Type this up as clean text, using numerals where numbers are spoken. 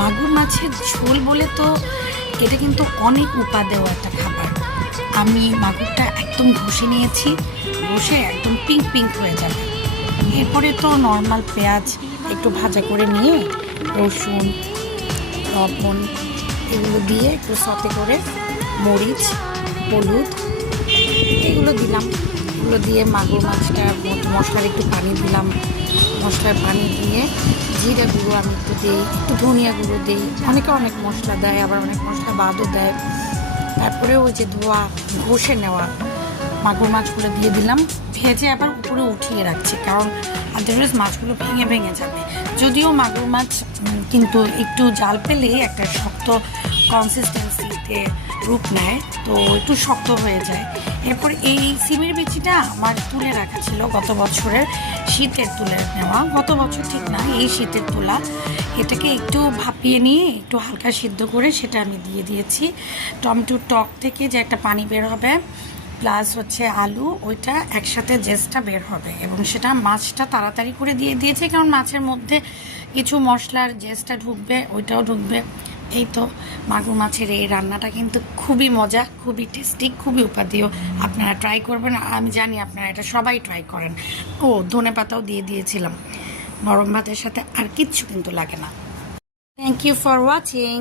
মাগুর মাছের ঝোল বলে তো এটা কিন্তু অনেক উপাদেয় একটা খাবার। আমি মাগুরটা একদম ঘষে নিয়েছি, ঘষে একদম পিঙ্ক পিঙ্ক হয়ে যাবে। এরপরে তো নর্মাল পেঁয়াজ একটু ভাজা করে নিয়ে রসুন, লবণ এগুলো দিয়ে একটু সতে করে মরিচ, হলুদ এগুলো দিলাম। এগুলো দিয়ে মাগুর মাছটা মশলার একটু পানি দিলাম, মশলার পানি দিয়ে জিরা গুঁড়ো আমি একটু দিই, একটু ধনিয়া গুঁড়ো দিই। অনেকে অনেক মশলা দেয়, আবার অনেক মশলা বাদও দেয়। তারপরে ওই যে ধোয়া ঘষে নেওয়া মাগুর মাছগুলো দিয়ে দিলাম, ভেজে আবার উপরে উঠিয়ে রাখছি, কারণ আদারওয়াইজ মাছগুলো ভেঙে ভেঙে যাবে। যদিও মাগুর মাছ কিন্তু একটু জাল পেলে একটা শক্ত কনসিস্টেন্সিতে রূপ নেয়, তো একটু শক্ত হয়ে যায়। এরপর এই সিমের বিচিটা আমার তুলে রাখা ছিল গত বছরের শীতের তুলে নেওয়া, গত বছর ঠিক না, এই শীতের তোলা। এটাকে একটু ভাপিয়ে নিয়ে একটু হালকা সিদ্ধ করে সেটা আমি দিয়ে দিয়েছি। টমেটোর টক থেকে যে একটা পানি বের হবে প্লাস হচ্ছে আলু, ওইটা একসাথে জেসটা বের হবে, এবং সেটা মাছটা তাড়াতাড়ি করে দিয়ে দিয়েছে, কারণ মাছের মধ্যে কিছু মশলার জেসটা ঢুকবে, ওইটাও ঢুকবে। এই তো মাগুর মাছের এই রান্নাটা কিন্তু খুবই মজা, খুবই টেস্টি, খুবই উপাদেয়। আপনারা ট্রাই করবেন, আমি জানি আপনারা এটা সবাই ট্রাই করেন। ও ধনেপাতাও দিয়ে দিয়েছিলাম। গরম ভাতের সাথে আর কিচ্ছু কিন্তু লাগে না। Thank you for watching.